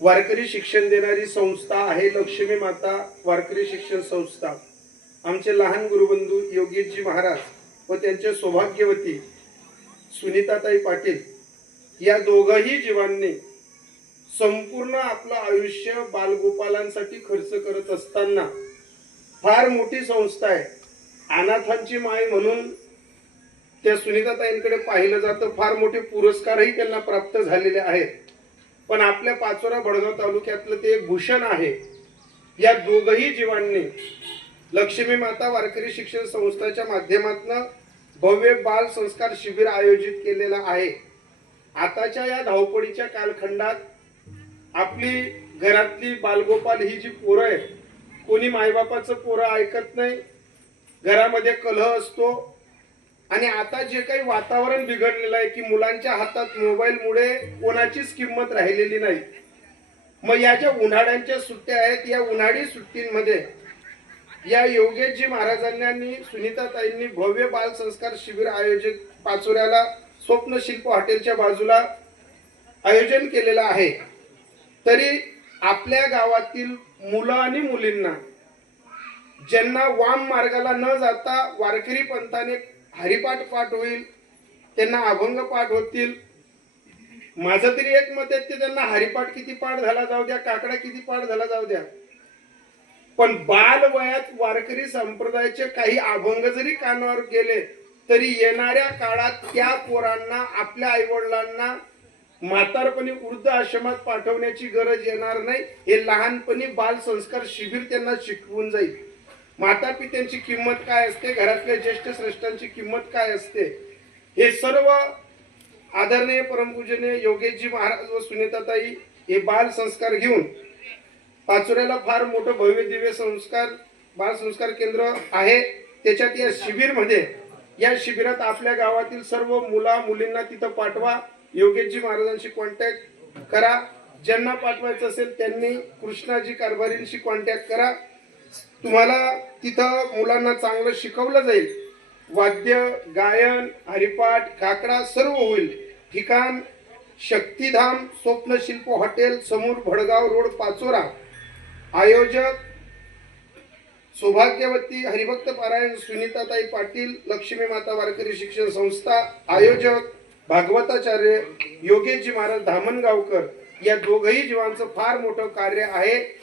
वारकरी शिक्षण देणारी संस्था आहे लक्ष्मी माता वारकरी शिक्षण संस्था. आमचे लहान गुरुबंधू योगीजी महाराज व त्यांचे सौभाग्यवती सुनीताताई पाटील या दोघही जीवांनी संपूर्ण आपलं आयुष्य बालगोपालांसाठी खर्च करत असताना फार मोठी संस्था आहे. अनाथांची माय म्हणून त्या सुनीताताईंकडे पाहिलं जातं. फार मोठे पुरस्कारही त्यांना प्राप्त झालेले आहेत. पण आपल्या पाचोरा बडगाव तालुक्यातलं ते एक भूषण आहे. या दोघही जीवांनी लक्ष्मी माता वारकरी शिक्षण संस्थेच्या माध्यमातून भव्य बाल संस्कार शिबिर आयोजित केलेलं आहे. आताच्या या धावपळीच्या कालखंडात आपली घरातली बालगोपाल ही जी पोरं आहे कोणी मायबापाचं पोरं ऐकत नाही घरामध्ये कलह असतो आणि आता जे काही वातावरण बिघडलेलं आहे की मुलांच्या हातात मोबाईलमुळे कोणाचीच किंमत राहिलेली नाही. मग या ज्या उन्हाळ्यांच्या सुट्ट्या आहेत या उन्हाळी सुट्टींमध्ये या योगेशजी महाराजांनी सुनीताताईंनी भव्य बाल संस्कार शिबिर आयोजित पाचोऱ्याला स्वप्नशिल्प हॉटेलच्या बाजूला आयोजन केलेलं आहे. तरी आपल्या गावातील मुलं आणि मुलींना ज्यांना वाम मार्गाला न जाता वारकरी पंथाने हरिपाठ पाठ होईल त्यांना अभंग पाठ होतील. माझं तरी एक मत आहे ते त्यांना हरिपाठ किती पाठ झाला जाऊ द्या काकडा किती पाठ झाला जाऊ द्या. पण बाल वयात वारकरी संप्रदायाचे काही अभंग जरी कानावर गेले तरी येणाऱ्या काळात त्या पोरांना आपल्या आईवडिलांना म्हातारपणी वृद्ध आश्रमात पाठवण्याची गरज येणार नाही. हे लहानपणी बाल संस्कार शिबिर त्यांना शिकवून जाईल. माता पित्यांची किंमत काय असते? घरातल्या ज्येष्ठ श्रेष्ठांची किंमत काय असते? हे सर्व आदरणीय परमपूजने योगेशजी महाराज व सुनीताताई हे बाल संस्कार घेऊन पाचोऱ्याला फार मोठं भव्य दिव्य संस्कार बाल संस्कार केंद्र आहे. त्याच्यात या शिबिरमध्ये या शिबिरात आपल्या गावातील सर्व मुला मुलींना तिथं पाठवा. योगेशजी महाराजांशी कॉन्टॅक्ट करा. ज्यांना पाठवायचं असेल त्यांनी कृष्णाजी कारभारींशी कॉन्टॅक्ट करा. तुम्हाला तिथं मुलांना चांगलं शिकवलं जाईल. वाद्य गायन हरिपाठ काकडा सर्व होईल. ठिकाण शक्तिधाम स्वप्नशिल्प हॉटेल समोर भडगाव रोड पाचोरा. आयोजक सौभाग्यवती हरिभक्त पारायण सुनीताताई पाटील लक्ष्मी माता वारकरी शिक्षण संस्था आयोजक भागवताचार्य योगेशजी महाराज धामणगावकर. या दोघही जीवांचं फार मोठं कार्य आहे.